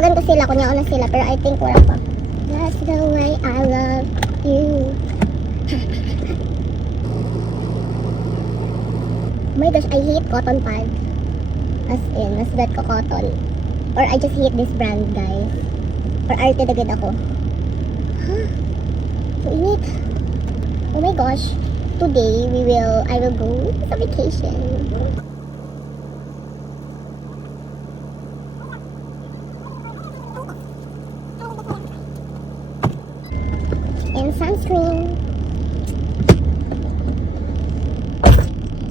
Tawagan ko sila, kunya na sila, pero I think wala pa. That's the way I love you. Oh my gosh, I hate cotton pads. As in, mas bet ko cotton. Or I just hate this brand, guys. Or arte agad ako. Huh? So init. Oh my gosh. Today, I will go sa vacation. And sunscreen.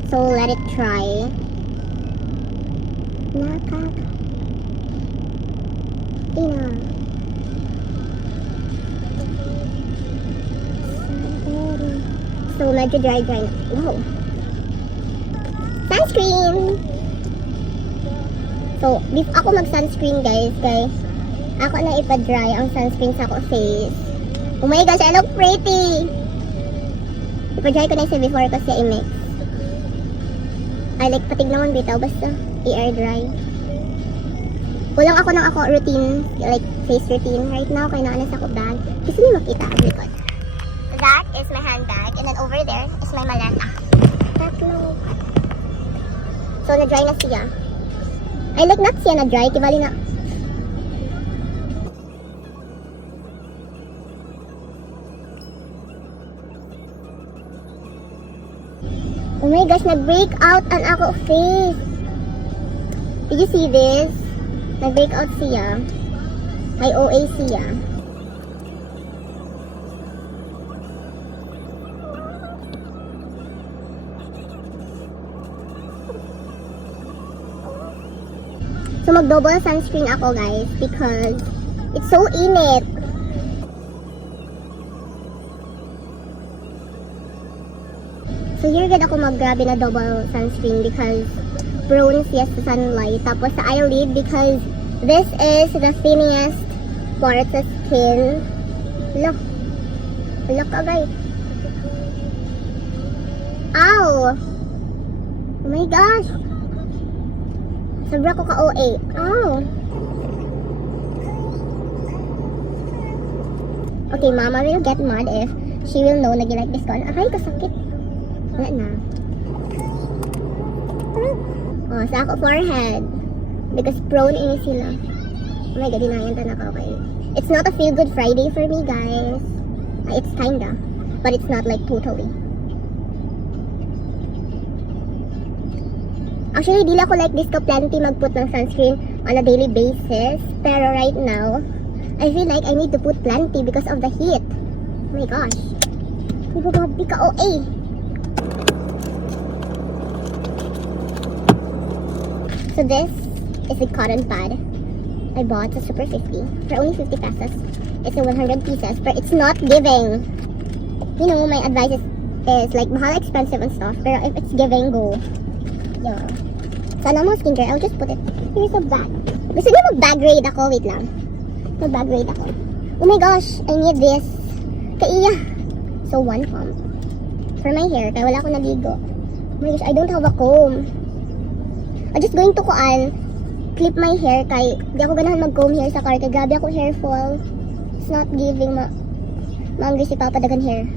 So let it dry. So medyo dry na. Wow. Sunscreen. So if ako mag-sunscreen guys, ako na ipa-dry ang sunscreen sa ako face. Oh my gosh, I look pretty. Ipa-dry ko na siya before ko siya i-mix. I like patig naman bitaw basta i-air dry. Kulang ako ng routine, like face routine right now kaya naanas ako bag. Gusto niyo makita ang likod. That is my handbag and then over there is my maleta. Tatlo. So na-dry na siya. I like not siya na-dry, kibali na. Oh my gosh, nag-break out ang ako face. Did you see this? Nag-break out siya. May OA siya. So mag-double sunscreen ako guys because it's so init. So here agad ako mag-grabe na double sunscreen because prone siya sa sunlight. Tapos sa eyelid because this is the thinnest part sa skin. Look. Look agay. Ow! Oh my gosh! Sobra ko ka-OA. Ow! Okay, mama will get mad if she will know na like this one. Aray, kasakit. Wala na. Oh, sa ako forehead. Because prone ini sila. Oh my god, dinayan ta na ka, okay. It's not a feel good Friday for me, guys. It's kinda. But it's not like totally. Actually, di lang ako like this ko plenty mag-put ng sunscreen on a daily basis. Pero right now, I feel like I need to put plenty because of the heat. Oh my gosh. Di ka OA. So this is the cotton pad I bought sa Super 50 for only 50 pesos. It's a 100 pieces, but it's not giving. You know, my advice is like mahal expensive and stuff, pero if it's giving, go. Yeah. Sana mo skincare, I'll just put it. Here's a bag. Gusto niyo mag-bag raid ako? Wait lang. Mag-bag raid ako. Oh my gosh, I need this. Kaiya. So, one pump. For my hair, kaya wala akong naligo. Oh my gosh, I don't have a comb. I'm just going to clip my hair kay di ako ganahan mag-comb hair sa car kay grabe ako hair fall. It's not giving maangri si Papa dagan hair.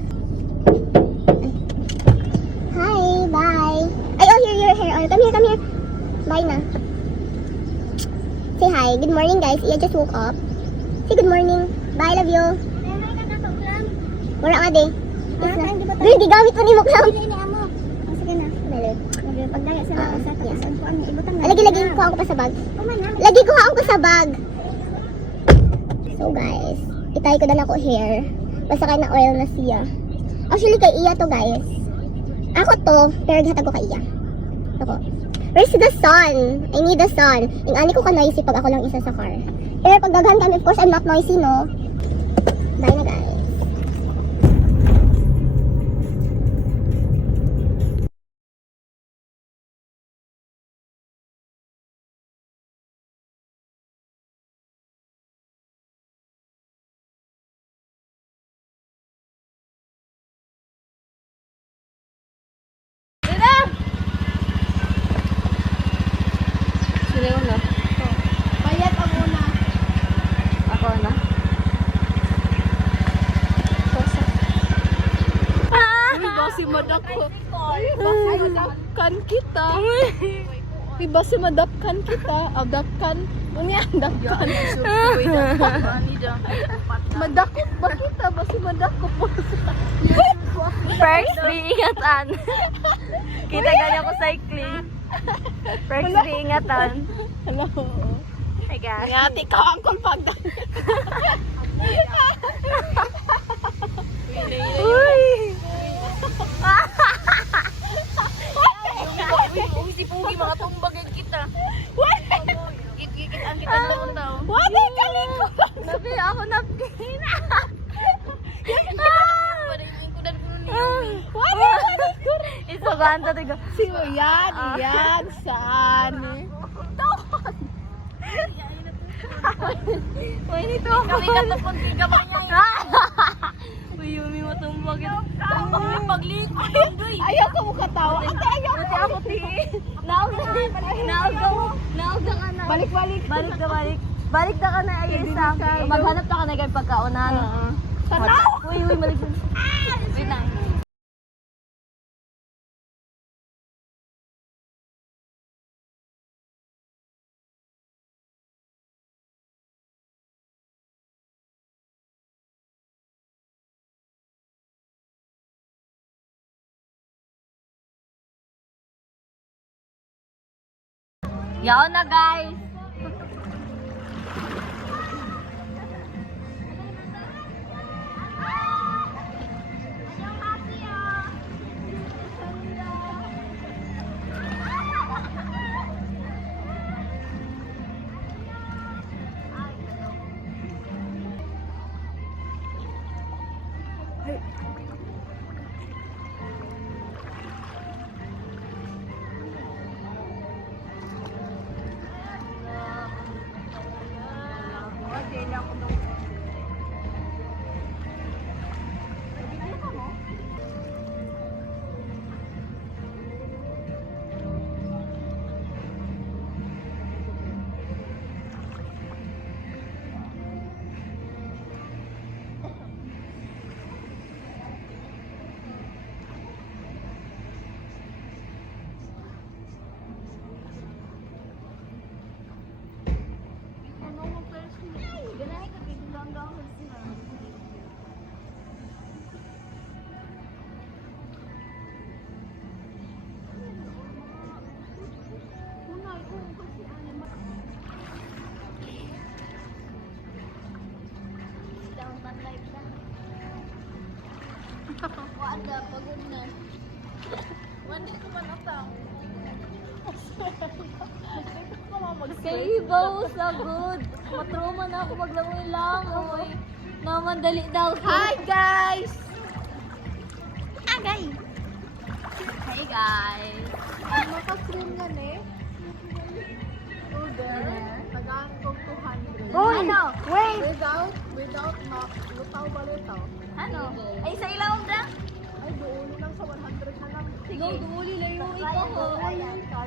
Hi, bye. Ay, oh, here your hair oil. Come here. Bye na. Say hi. Good morning, guys. I just woke up. Say good morning. Bye, love you. Wala nga de. Girl, di gamit mo ni mo clam. Sige na. Pagdaya sa lagi ko ako pa sa bag. Lagi ko ako sa bag. So guys, itay ko na ako hair. Basta kay na oil na siya. Actually kay iya to guys. Ako to, pero hatag ko kay iya. Ako. Where's the sun? I need the sun. Ingani ko ka noisy pag ako lang isa sa car. Pero pag daghan kami, of course I'm not noisy, no? Bye na guys. Dako. Basi madapkan kita. Basi madapkan kita. Dapkan. Unya, dapkan. Madakop ba kita? Basi madakop po. First, diingatan. Kita ganyan ko cycling. First, diingatan. Hello. Hi guys. Ngati ka angkol pagda. Uy! Uy, si Pugi, mga tumbagin kita. Kikitaan kita noon daw. Wala ka lingko! Nabi, ako napkin. Isa ganda tiga. Si yan, saan? Uy, nito ako. Kami katapon, di gamay niya. Uy, Yumi, matumbag yun. Ayaw ka mo katawa. Ate, ayaw Ate, ako tiin. Naog ka na. Balik-balik. Balik na ka na, Ayesa. Maghanap na ka na kay pagkaunan. Tanaw! Uy, balik na. Wait lang. Yaon na, guys. Wanda, pagod na. Wanda ko man atang. Kay ibaw sa good. Matroma na ako maglangoy lang. Oy. Naman dali daw. Hi guys! Agay. Hey guys. Makasroom nga ne. Uber. Tagaan kong 200. Uy, ano? Wait. Without lutaw ba lutaw? Ano? Ay sa ilaw na. Ay, doon lang sa 100 na lang. Sige, dumuli lang yung ikaw ko. Kaya na.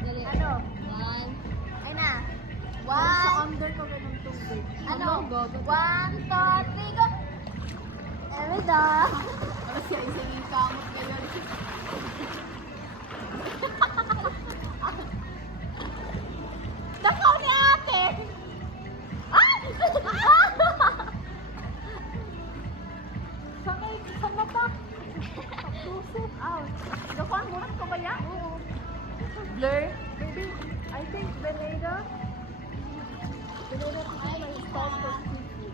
Dali. Ano? One. Ay na. Sa One. under ko ganun tubig. Ano? Gago. 1, 2, 3, go. Elida. Ano siya, isang yung kamot ngayon. Nakaw ni ate! Sa mata. Tusok. Ouch. Gakuan mo lang ko ba yan? Oo. Blur. Maybe, I think Benega. Benega is my style for seafood.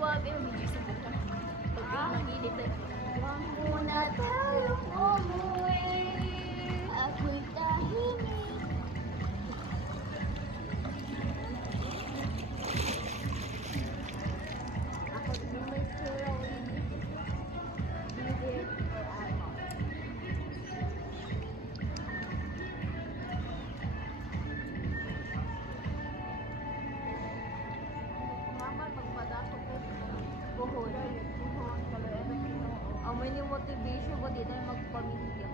Huwag yung video sa buka. Pag nagilid eh. Huwag muna tayong umuwi. Ako'y tahimik. Ako din may curly. Bibig or ano. Mama, magpadako ko. Buhol. Buhol. Kaloy na Ginoo. Amoy ni motivation ko dito na magpamilya.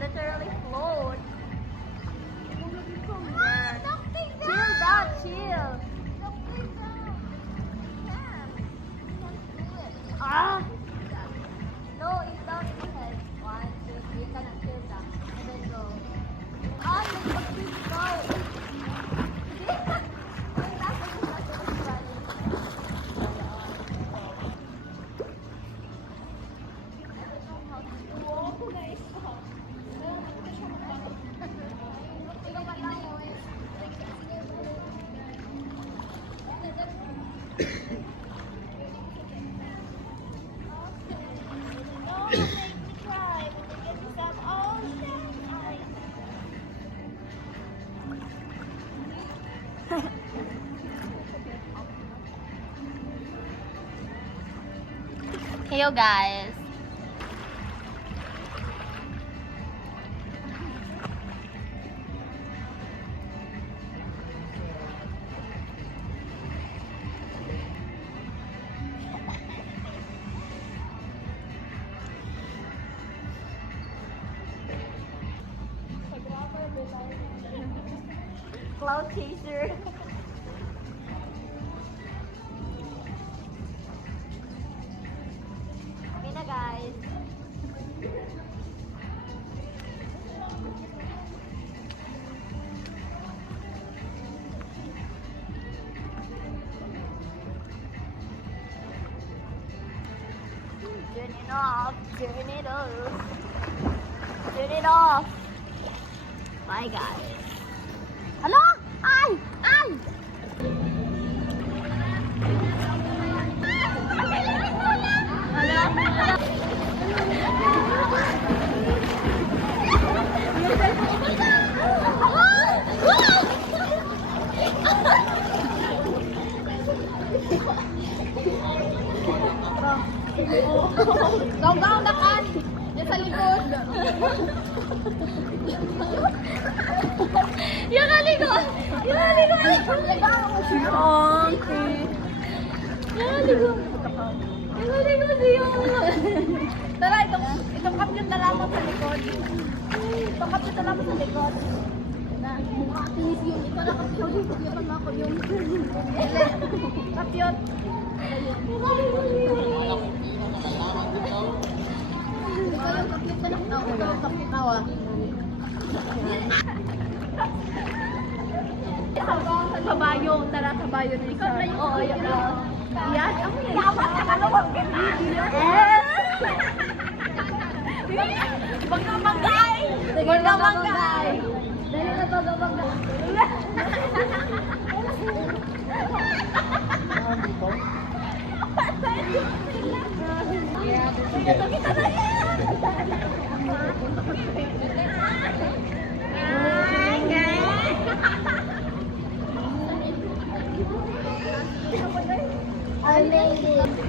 Literally float. Chill down, chill. Ah! No, it's down in the head. 1, 2, 3. You cannot chill down. And then go. Ah, may pag-twist go. Yung last one is running. Hello guys. Cloud chaser. Okay na guys. Turn it off. Turn it off. Turn it off. Bye guys. Hello? Ay! Ay! Gaw-gaw na kan! Yan sa likod! Yung naligo! Yung naligo! Okay. Yung naligo! Yung naligo siya! Tara, itong kapyot na lamang sa likod. Itong kapyot na lamang sa likod. Mukha tinis yun. Ito na kapyot. Kapyot ang ako yung... Kapyot. Yung naligo siya! Ito yung kapyot na lang. Ito yung kapyot na wa. Sa kabayo. Tara, kabayo na isa. Oo, yan na. Yan. Ako yan. Yaman na kalawang kita. Bangga-banggay! Bangga-banggay! Dali na bangga-banggay!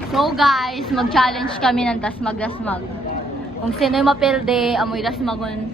So guys, mag-challenge kami ng dasmag-dasmag. Kung sino yung mapelde, amoy dasmagon.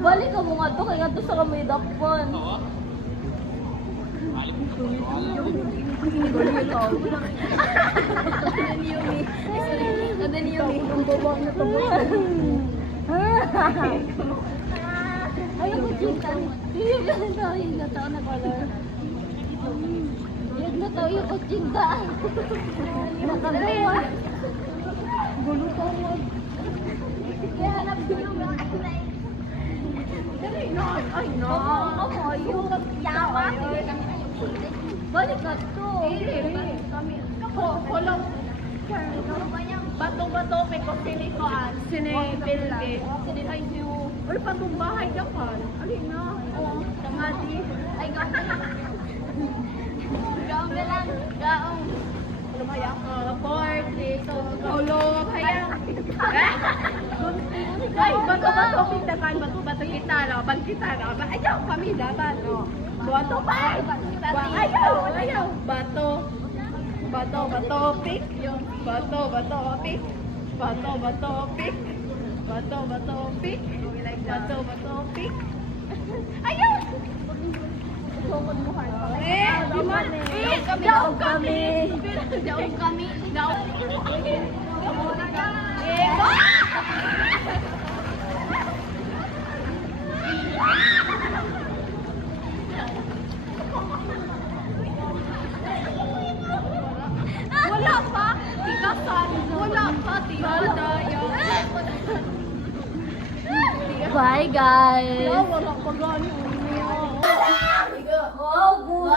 Balik ka mo nga to, kaya to sa kamay dakpan. Ayaw ko chika. Hindi ka na tayo na color. Yun na tayo yung kutsinda. Nakagawa. Gulo pa mo. Kaya hanap ko yung mga inay. Dali na. Ay na. Ako, yung yawa. Balik ka to. Kami. Ako, walang. Bato-bato, may kusini ko an. Sinibilge. Ay, siyo. Uy, patong bahay ka pa. Alin na. Tamati. Ay, gaong ka lang. Gaong ka lang. Gaong. Lumaya ka. Port, dito. Tulog. Hayang. Ay, bato-bato. Pintakan. Bato-bato kita. Laban kita. Ayaw, pamilya. Bato. Bato pa. Ayaw. Bato. Bato, pick. Bato, pick. Bato, pick. Bato, pick. Bato, pick. Ayaw! Sukod mo ka. Di man. Daog kami. Daog kami. Wala pa. Tikasan. Wala pa. Tiyadaya. Bye, guys. Wala pa gano'n. Oh, good.